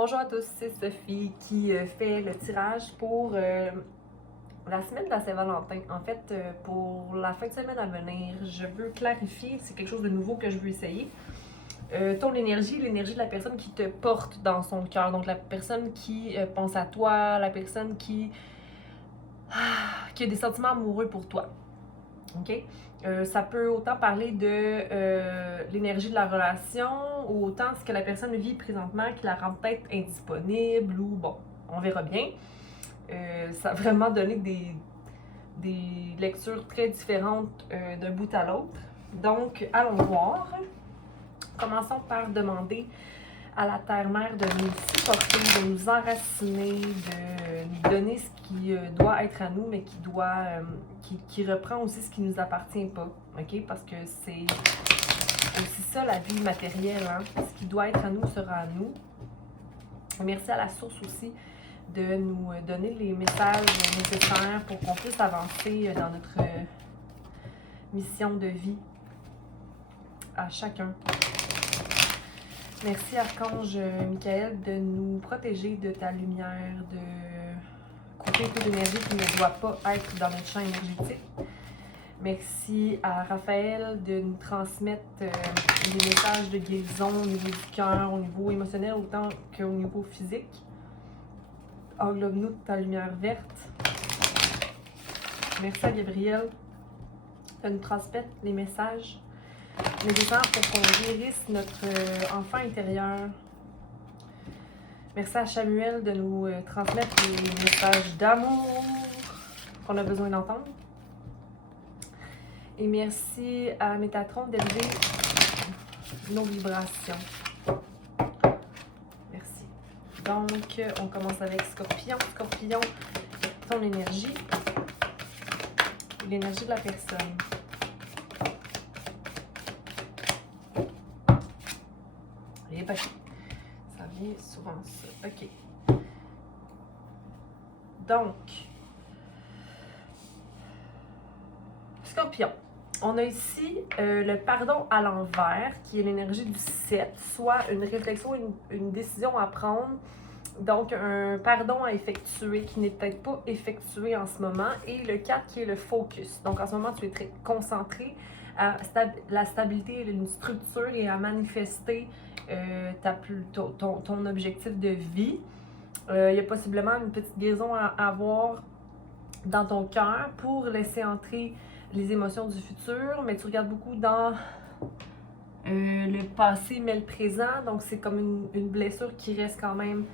Bonjour à tous, c'est Sophie qui fait le tirage pour la semaine de la Saint-Valentin. En fait, pour la fin de semaine à venir, je veux clarifier, c'est quelque chose de nouveau que je veux essayer. Ton énergie, l'énergie de la personne qui te porte dans son cœur. Donc la personne qui pense à toi, la personne qui a des sentiments amoureux pour toi. OK? Ça peut autant parler de l'énergie de la relation ou autant ce que la personne vit présentement qui la rend peut-être indisponible ou bon, on verra bien. Ça a vraiment donné des lectures très différentes d'un bout à l'autre. Donc, allons voir. Commençons par demander à la Terre-Mère de nous supporter, de nous enraciner, de nous donner ce qui doit être à nous, mais qui reprend aussi ce qui ne nous appartient pas. OK? Parce que c'est aussi ça la vie matérielle. Hein? Ce qui doit être à nous sera à nous. Merci à la source aussi de nous donner les messages nécessaires pour qu'on puisse avancer dans notre mission de vie à chacun. Merci Archange Michael de nous protéger de ta lumière, de couper toute l'énergie qui ne doit pas être dans notre champ énergétique. Merci à Raphaël de nous transmettre des messages de guérison au niveau du cœur, au niveau émotionnel autant qu'au niveau physique. Englobe-nous de ta lumière verte. Merci à Gabriel de nous transmettre les messages nécessaires pour qu'on guérisse notre enfant intérieur. Merci à Samuel de nous transmettre les messages d'amour qu'on a besoin d'entendre. Et merci à Métatron d'élever nos vibrations. Merci. Donc, on commence avec Scorpion. Scorpion, ton énergie. L'énergie de la personne. Et ben, ça vient souvent ça. OK. Donc, Scorpion. On a ici le pardon à l'envers, qui est l'énergie du 7, soit une réflexion, une décision à prendre. Donc, un pardon à effectuer qui n'est peut-être pas effectué en ce moment. Et le 4 qui est le focus. Donc, en ce moment, tu es très concentré à la stabilité, une structure et à manifester ton objectif de vie. Il y a possiblement une petite guérison à avoir dans ton cœur pour laisser entrer les émotions du futur, mais tu regardes beaucoup dans le passé, mais le présent. Donc, c'est comme une blessure qui reste quand même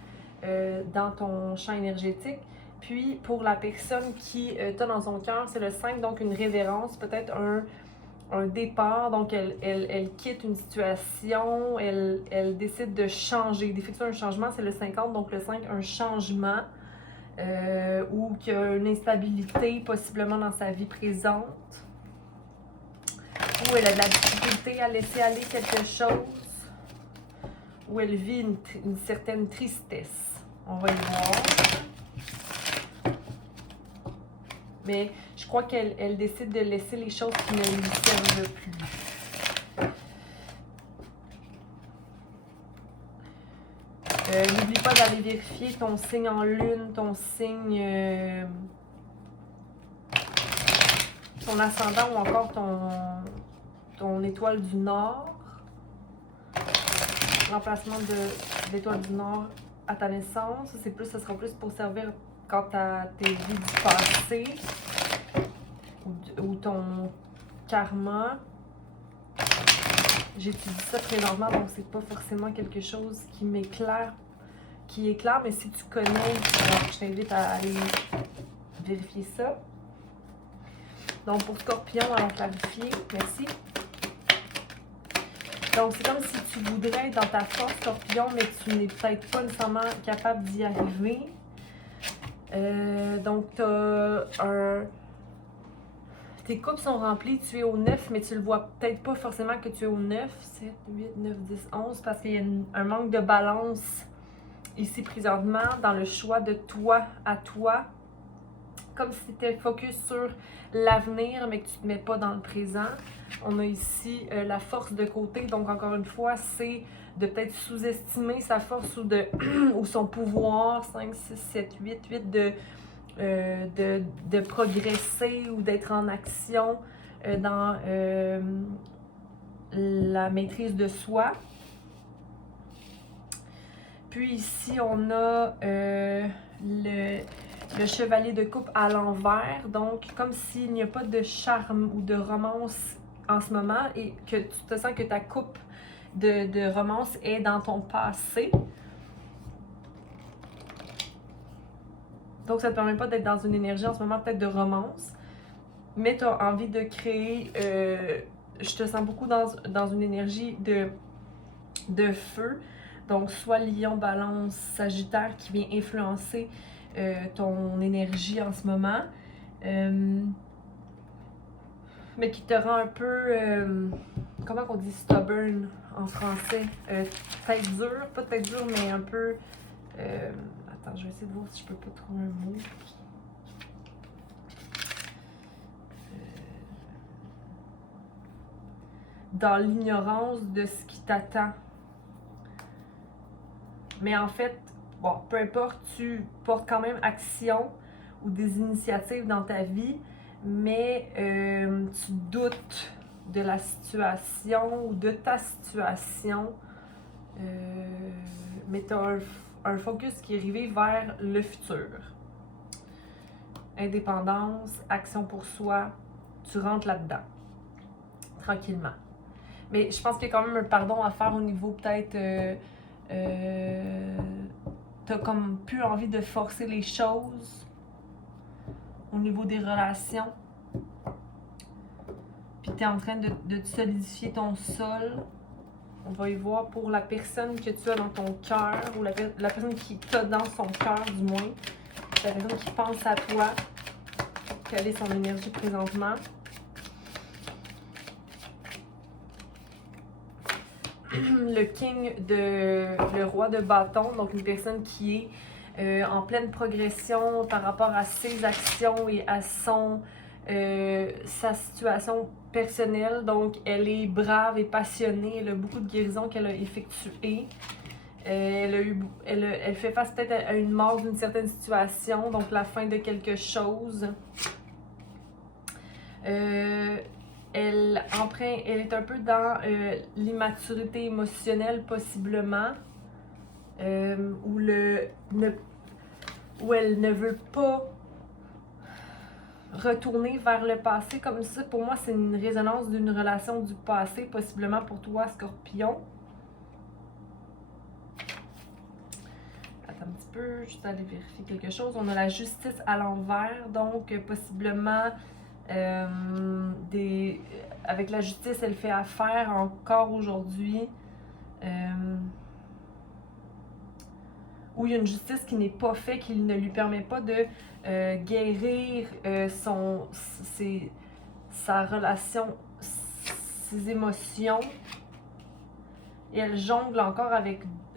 dans ton champ énergétique. Puis, pour la personne qui t'a dans son cœur, c'est le 5, donc une révérence, peut-être un départ. Donc, elle quitte une situation, elle décide de changer, d'effectuer un changement. C'est le 50, donc le 5, un changement. Ou qu'il y a une instabilité possiblement dans sa vie présente, ou elle a de la difficulté à laisser aller quelque chose, ou elle vit une certaine tristesse. On va y voir. Mais je crois qu'elle décide de laisser les choses qui ne lui servent plus. N'oublie pas d'aller vérifier ton signe en lune, ton signe, ton ascendant ou encore ton étoile du Nord. L'emplacement de l'étoile du Nord à ta naissance. Ça sera plus pour servir quant à tes vies du passé ou ton karma. J'étudie ça présentement, donc c'est pas forcément quelque chose qui m'éclaire, qui est clair, mais si tu connais, alors je t'invite à aller vérifier ça. Donc pour Scorpion, allons clarifier. Merci. Donc c'est comme si tu voudrais être dans ta force, Scorpion, mais tu n'es peut-être pas nécessairement capable d'y arriver. Donc tu as tes coupes sont remplies, tu es au 9, mais tu le vois peut-être pas forcément que tu es au 9, 7, 8, 9, 10, 11, parce qu'il y a un manque de balance ici présentement dans le choix de toi à toi. comme si tu étais focus sur l'avenir, mais que tu ne te mets pas dans le présent. On a ici la force de côté, donc encore une fois, c'est de peut-être sous-estimer sa force ou son pouvoir, 5, 6, 7, 8 de progresser ou d'être en action dans la maîtrise de soi. Puis ici, on a le chevalier de coupe à l'envers, donc comme s'il n'y a pas de charme ou de romance en ce moment et que tu te sens que ta coupe de romance est dans ton passé. Donc ça ne te permet pas d'être dans une énergie en ce moment peut-être de romance, mais tu as envie de créer, je te sens beaucoup dans une énergie de feu. Donc, soit Lion, Balance, Sagittaire qui vient influencer ton énergie en ce moment, mais qui te rend un peu, comment on dit stubborn en français? Tête dure, pas tête dure, mais un peu. Attends, je vais essayer de voir si je peux pas trouver un mot. Dans l'ignorance de ce qui t'attend. Mais en fait, bon, peu importe, tu portes quand même action ou des initiatives dans ta vie, mais tu doutes de la situation ou de ta situation. Mais tu as un focus qui est arrivé vers le futur. Indépendance, action pour soi, tu rentres là-dedans, tranquillement. Mais je pense qu'il y a quand même un pardon à faire au niveau peut-être... t'as comme plus envie de forcer les choses au niveau des relations. Puis t'es en train de solidifier ton sol. On va y voir pour la personne que tu as dans ton cœur, ou la personne qui t'a dans son cœur du moins. La personne qui pense à toi. Quelle est son énergie présentement. Le king le roi de bâton, donc une personne qui est en pleine progression par rapport à ses actions et à sa situation personnelle. Donc elle est brave et passionnée, elle a beaucoup de guérisons qu'elle a effectuées. Elle fait face peut-être à une mort d'une certaine situation, donc la fin de quelque chose. Elle est un peu dans l'immaturité émotionnelle, possiblement, où elle ne veut pas retourner vers le passé comme ça. Pour moi, c'est une résonance d'une relation du passé, possiblement pour toi, Scorpion. Attends un petit peu, juste aller vérifier quelque chose. On a la justice à l'envers, donc possiblement... avec la justice, elle fait affaire encore aujourd'hui. Où il y a une justice qui n'est pas faite, qui ne lui permet pas de guérir sa relation, ses émotions. Et elle jongle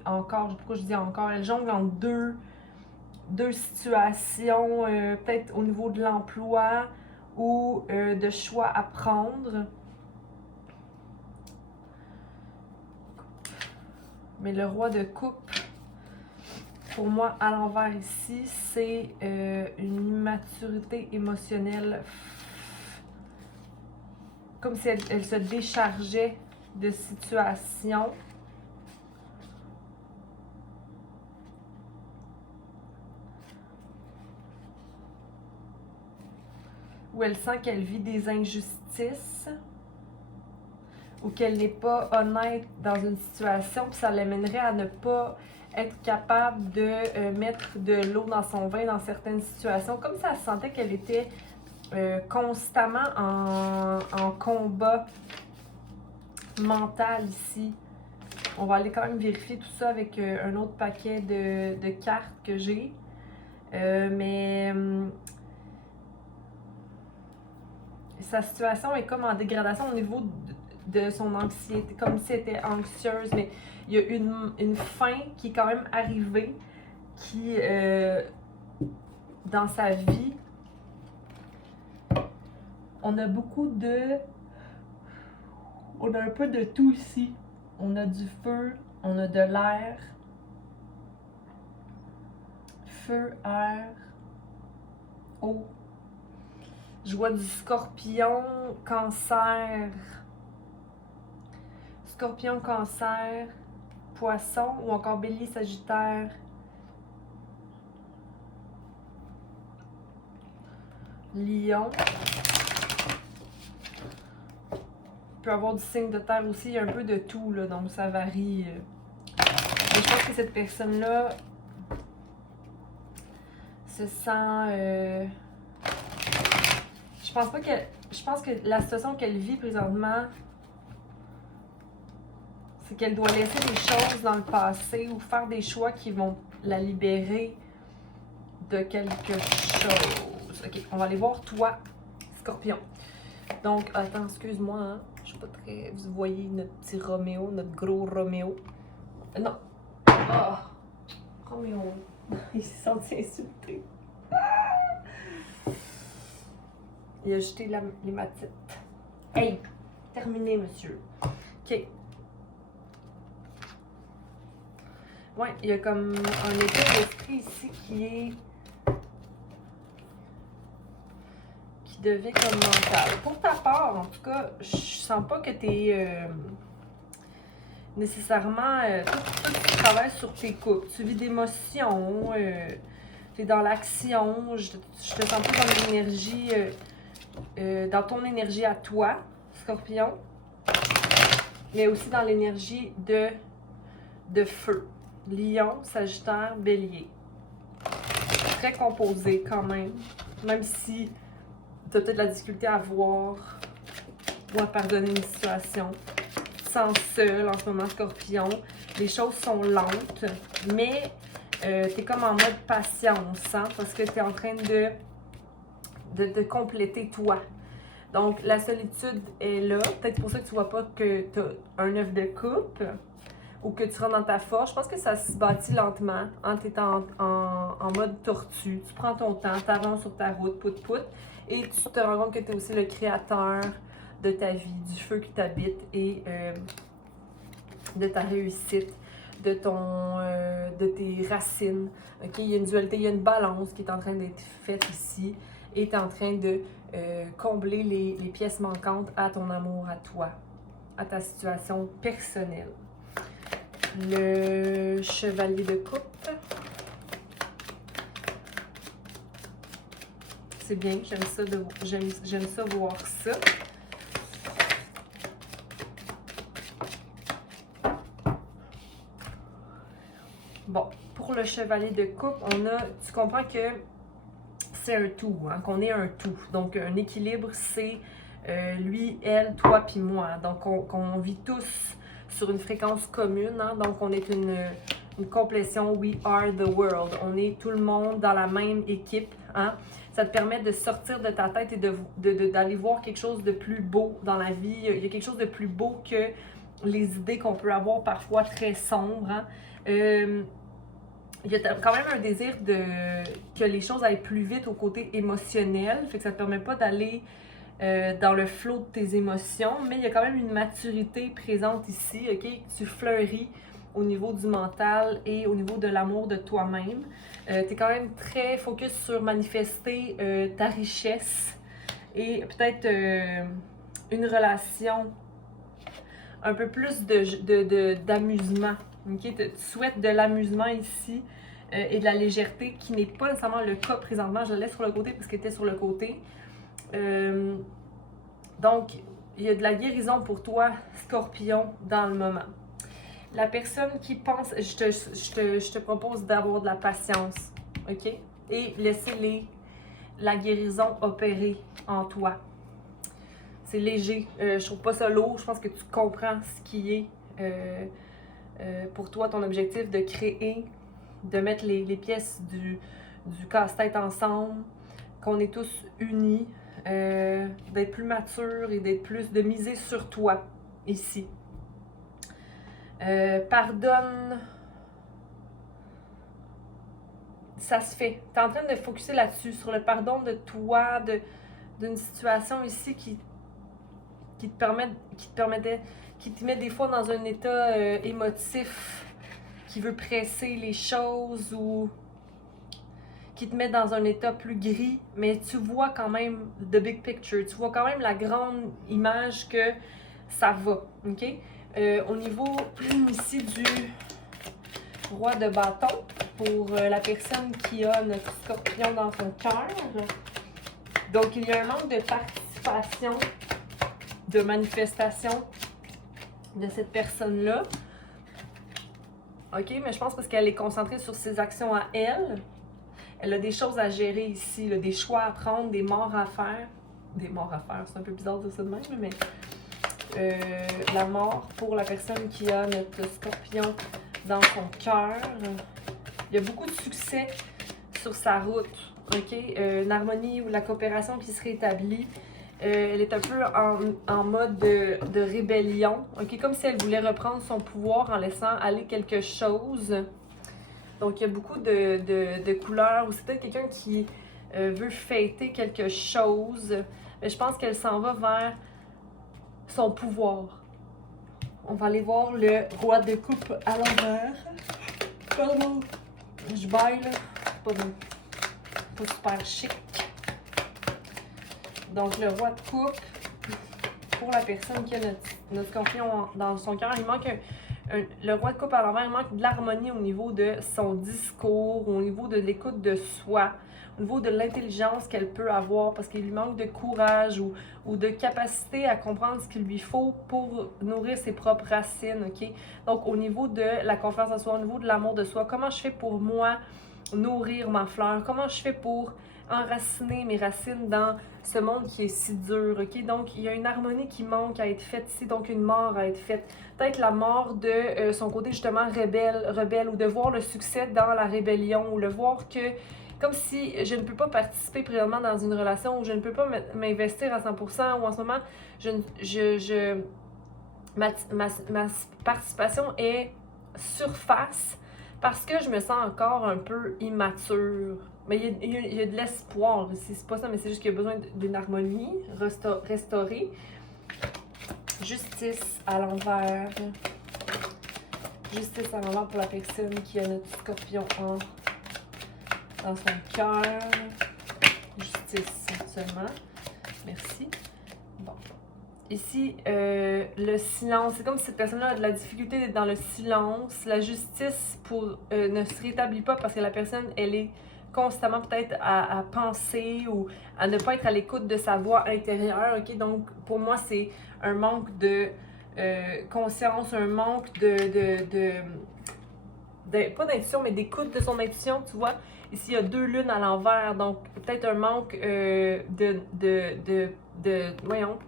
pourquoi je dis encore, elle jongle en deux situations, peut-être au niveau de l'emploi, ou de choix à prendre. Mais le roi de coupe, pour moi, à l'envers ici, c'est une immaturité émotionnelle. Comme si elle se déchargeait de situations. Où elle sent qu'elle vit des injustices, ou qu'elle n'est pas honnête dans une situation, puis ça l'amènerait à ne pas être capable de mettre de l'eau dans son vin dans certaines situations, comme si elle sentait qu'elle était constamment en combat mental ici. On va aller quand même vérifier tout ça avec un autre paquet de cartes que j'ai. Sa situation est comme en dégradation au niveau de son anxiété, comme si elle était anxieuse, mais il y a une fin qui est quand même arrivée, qui, dans sa vie, On a beaucoup de... On a un peu de tout ici. On a du feu, on a de l'air. Feu, air, eau. Je vois du scorpion, cancer. Scorpion, cancer, poisson ou encore bélier, sagittaire. Lion. Il peut y avoir du signe de terre aussi, il y a un peu de tout, là, donc ça varie. Mais je pense que cette personne-là se sent... Je pense pas qu'elle... Je pense que la situation qu'elle vit présentement, c'est qu'elle doit laisser des choses dans le passé ou faire des choix qui vont la libérer de quelque chose. Ok, on va aller voir toi, Scorpion. Donc, attends, excuse-moi, hein. Je suis pas très... Vous voyez notre petit Roméo, notre gros Roméo. Non. Ah! Roméo. Il s'est senti insulté. Il a jeté l'hématite. Hey! Terminé, monsieur. OK. Ouais, il y a comme un état d'esprit ici qui devient comme mental. Pour ta part, en tout cas, je sens pas que t'es nécessairement... Toi, tu travailles sur tes coupes. Tu vis d'émotions, t'es dans l'action. Je te sens plus dans l'énergie... dans ton énergie à toi, Scorpion. Mais aussi dans l'énergie de feu. Lion, Sagittaire, Bélier. Très composé quand même. Même si tu as peut-être la difficulté à voir ou à pardonner une situation. Tu te sens seul en ce moment, Scorpion. Les choses sont lentes, mais tu es comme en mode patience, hein, parce que tu es en train de compléter toi. Donc, la solitude est là. Peut-être pour ça que tu vois pas que tu as un œuf de coupe ou que tu rentres dans ta force. Je pense que ça se bâtit lentement. Hein? Tu es en mode tortue. Tu prends ton temps, tu avances sur ta route, pout-pout. Et tu te rends compte que tu es aussi le créateur de ta vie, du feu qui t'habite et de ta réussite, de tes racines. Okay? Il y a une dualité, il y a une balance qui est en train d'être faite ici. Et tu es en train de combler les pièces manquantes à ton amour, à toi, à ta situation personnelle. Le chevalier de coupe. C'est bien, j'aime ça voir ça. Bon, pour le chevalier de coupe, tu comprends que c'est un tout, hein, qu'on est un tout. Donc, un équilibre, c'est lui, elle, toi, puis moi. Donc, qu'on vit tous sur une fréquence commune. Hein, donc, on est une complétion. We are the world. On est tout le monde dans la même équipe. Hein. Ça te permet de sortir de ta tête et d'aller voir quelque chose de plus beau dans la vie. Il y a quelque chose de plus beau que les idées qu'on peut avoir parfois très sombres. Hein. Il y a quand même un désir que les choses aillent plus vite au côté émotionnel. Fait que ça ne te permet pas d'aller dans le flot de tes émotions, mais il y a quand même une maturité présente ici, ok? Tu fleuris au niveau du mental et au niveau de l'amour de toi-même. Tu es quand même très focus sur manifester ta richesse et peut-être une relation un peu plus d'amusement. Okay? Tu souhaites de l'amusement ici et de la légèreté qui n'est pas nécessairement le cas présentement. Je le laisse sur le côté parce qu'il était sur le côté. Donc, il y a de la guérison pour toi, Scorpion, dans le moment. La personne qui pense, je te propose d'avoir de la patience, ok? Et laisser la guérison opérer en toi. C'est léger. Je trouve pas ça lourd. Je pense que tu comprends ce qui est pour toi ton objectif de créer, de mettre les pièces du casse-tête ensemble, qu'on est tous unis, d'être plus mature et de miser sur toi ici. Pardonne. Ça se fait. Tu es en train de focusser là-dessus, sur le pardon de toi, d'une situation ici qui te met des fois dans un état émotif, qui veut presser les choses ou qui te met dans un état plus gris, mais tu vois quand même the big picture, tu vois quand même la grande image que ça va, ok? Au niveau ici du roi de bâton, pour la personne qui a notre scorpion dans son cœur, donc il y a un manque de participation, de manifestation de cette personne-là, ok? Mais je pense parce qu'elle est concentrée sur ses actions à elle. Elle a des choses à gérer ici, là, des choix à prendre, des morts à faire. Des morts à faire, c'est un peu bizarre de dire ça de même, mais la mort pour la personne qui a notre scorpion dans son cœur. Il y a beaucoup de succès sur sa route, ok? Une harmonie ou la coopération qui se rétablit. Elle est un peu en mode de rébellion, ok? Comme si elle voulait reprendre son pouvoir en laissant aller quelque chose. Donc, il y a beaucoup de couleurs, ou c'est peut-être quelqu'un qui veut fêter quelque chose, mais je pense qu'elle s'en va vers son pouvoir. On va aller voir le roi de coupe à l'envers. Pardon, je baille là, pas super chic. Donc, le roi de coupe, pour la personne qui a notre scorpion dans son cœur, il manque le roi de coupe à l'envers, il manque de l'harmonie au niveau de son discours, au niveau de l'écoute de soi, au niveau de l'intelligence qu'elle peut avoir, parce qu'il lui manque de courage ou de capacité à comprendre ce qu'il lui faut pour nourrir ses propres racines, ok? Donc, au niveau de la confiance en soi, au niveau de l'amour de soi, comment je fais pour moi nourrir ma fleur? Comment je fais pour enraciner mes racines dans ce monde qui est si dur, ok? Donc, il y a une harmonie qui manque à être faite ici, donc une mort à être faite. Peut-être la mort de son côté justement rebelle, ou de voir le succès dans la rébellion, ou le voir que, comme si je ne peux pas participer présentement dans une relation, ou je ne peux pas m'investir à 100%, ou en ce moment, ma participation est surface parce que je me sens encore un peu immature. Mais il y a de l'espoir ici, c'est pas ça, mais c'est juste qu'il y a besoin d'une harmonie restaurée. Justice à l'envers. Justice à l'envers pour la personne qui a notre scorpion dans son cœur. Justice seulement. Merci. Bon. Ici, le silence. C'est comme si cette personne-là a de la difficulté d'être dans le silence. La justice ne se rétablit pas parce que la personne, elle est constamment peut-être à penser ou à ne pas être à l'écoute de sa voix intérieure. Okay? Donc, pour moi, c'est un manque de conscience, un manque pas d'intuition, mais d'écoute de son intuition, tu vois. Ici, il y a 2 lunes à l'envers, donc peut-être un manque voyons.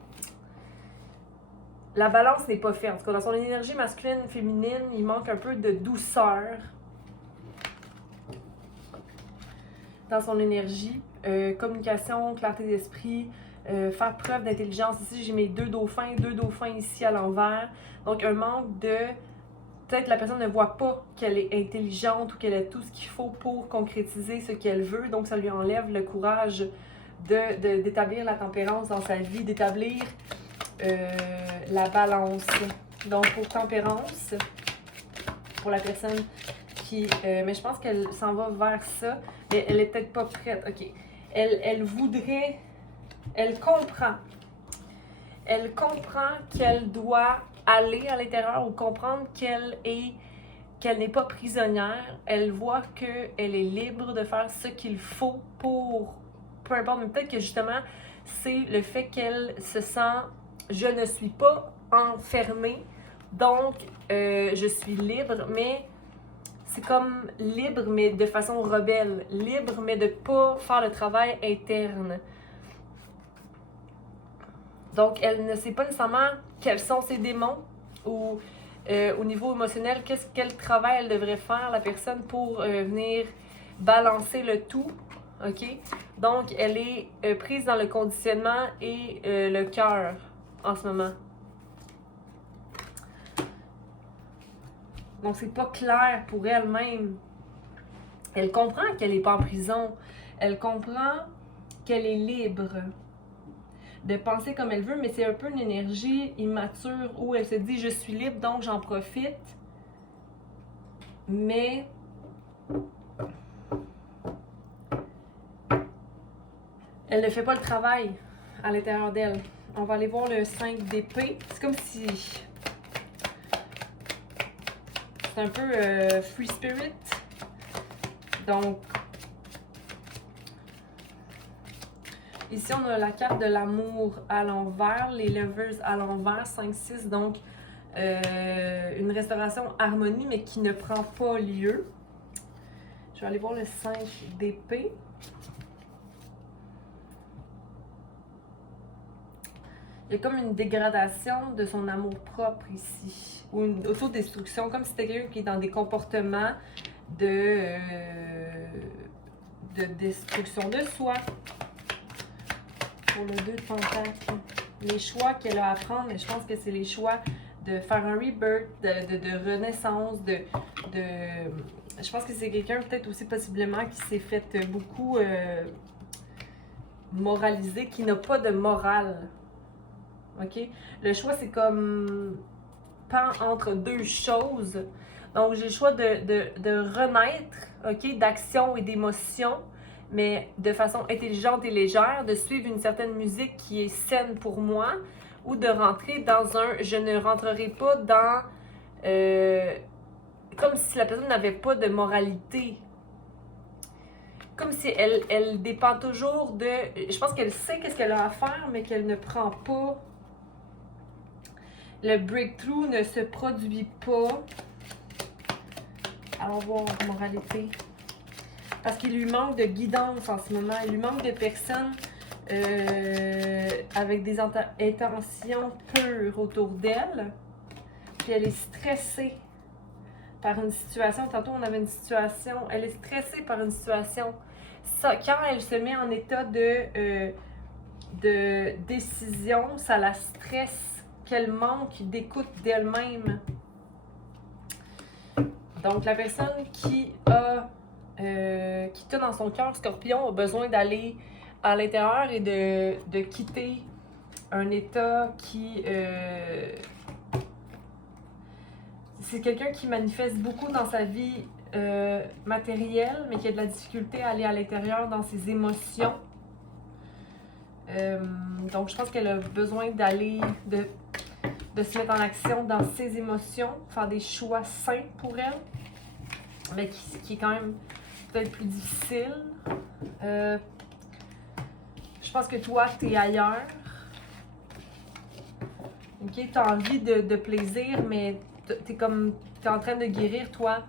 La balance n'est pas faite. En tout cas, dans son énergie masculine, féminine, il manque un peu de douceur dans son énergie. Communication, clarté d'esprit, faire preuve d'intelligence. Ici, j'ai mes 2 dauphins ici à l'envers. Donc, un manque de... Peut-être la personne ne voit pas qu'elle est intelligente ou qu'elle a tout ce qu'il faut pour concrétiser ce qu'elle veut. Donc, ça lui enlève le courage d'établir la tempérance dans sa vie, d'établir la balance. Donc, pour tempérance, pour la personne qui... mais je pense qu'elle s'en va vers ça, mais elle est peut-être pas prête. OK. Elle voudrait... Elle comprend. Elle comprend qu'elle doit aller à l'intérieur ou comprendre qu'elle n'est pas prisonnière. Elle voit qu'elle est libre de faire ce qu'il faut pour... Peu importe, mais peut-être que justement, c'est le fait qu'elle se sent... Je ne suis pas enfermée, donc je suis libre, mais c'est comme libre, mais de façon rebelle. Libre, mais de ne pas faire le travail interne. Donc, elle ne sait pas nécessairement quels sont ses démons ou au niveau émotionnel, quel travail elle devrait faire, la personne, pour venir balancer le tout. OK? Donc, elle est prise dans le conditionnement et le cœur en ce moment. Donc, c'est pas clair pour elle-même. Elle comprend qu'elle n'est pas en prison. Elle comprend qu'elle est libre. de penser comme elle veut, mais c'est un peu une énergie immature où elle se dit je suis libre donc j'en profite. Mais elle ne fait pas le travail à l'intérieur d'elle. On va aller voir le 5 d'épée. C'est comme si c'est un peu free spirit. Donc ici, on a la carte de l'amour à l'envers, les lovers à l'envers, 5-6, donc une restauration harmonie, mais qui ne prend pas lieu. Je vais aller voir le 5 d'épée. Il y a comme une dégradation de son amour-propre ici, ou une autodestruction, comme si c'était quelqu'un qui est dans des comportements de destruction de soi. Pour le 2 de Pentacle, les choix qu'elle a à prendre, mais je pense que c'est les choix de faire un rebirth, de renaissance, je pense que c'est quelqu'un peut-être aussi possiblement qui s'est fait beaucoup moraliser, qui n'a pas de morale. OK? Le choix, c'est comme pan entre deux choses. Donc, j'ai le choix de renaître, OK? D'action et d'émotion, mais de façon intelligente et légère, de suivre une certaine musique qui est saine pour moi, ou de rentrer dans un... Je ne rentrerai pas dans... comme si la personne n'avait pas de moralité. Comme si elle dépend toujours de... Je pense qu'elle sait qu'est-ce qu'elle a à faire, mais qu'elle ne prend pas... Le breakthrough ne se produit pas. Allons voir moralité. Parce qu'il lui manque de guidance en ce moment. Il lui manque de personnes avec des intentions pures autour d'elle. Puis elle est stressée par une situation. Tantôt, on avait une situation. Elle est stressée par une situation. Ça, quand elle se met en état de décision, ça la stresse. Qu'elle manque d'écoute d'elle-même. Donc, la personne qui a dans son cœur Scorpion a besoin d'aller à l'intérieur et de quitter un état qui... c'est quelqu'un qui manifeste beaucoup dans sa vie matérielle, mais qui a de la difficulté à aller à l'intérieur dans ses émotions. Donc, je pense qu'elle a besoin d'aller... de se mettre en action dans ses émotions, faire des choix sains pour elle, mais qui est quand même peut-être plus difficile. Je pense que toi, t'es ailleurs. Ok, t'as envie de plaisir, mais t'es en train de guérir, toi.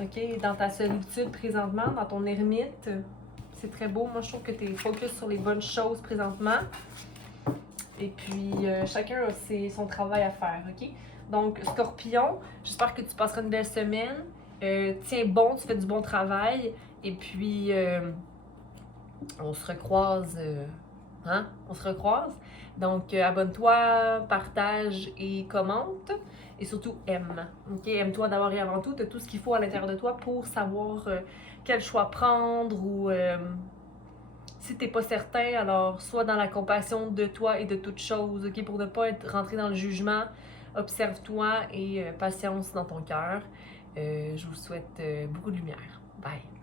Ok, dans ta solitude présentement, dans ton ermite. C'est très beau. Moi, je trouve que t'es focus sur les bonnes choses présentement. Et puis, chacun a son travail à faire, OK? Donc, Scorpion, j'espère que tu passeras une belle semaine. Tiens bon, tu fais du bon travail. Et puis, on se recroise. Hein? On se recroise. Donc, abonne-toi, partage et commente. Et surtout, aime. OK? Aime-toi d'abord et avant tout. Tu as tout ce qu'il faut à l'intérieur de toi pour savoir quel choix prendre ou... si t'es pas certain, alors sois dans la compassion de toi et de toutes choses, ok? Pour ne pas être rentré dans le jugement, observe-toi et patience dans ton cœur. Je vous souhaite beaucoup de lumière. Bye!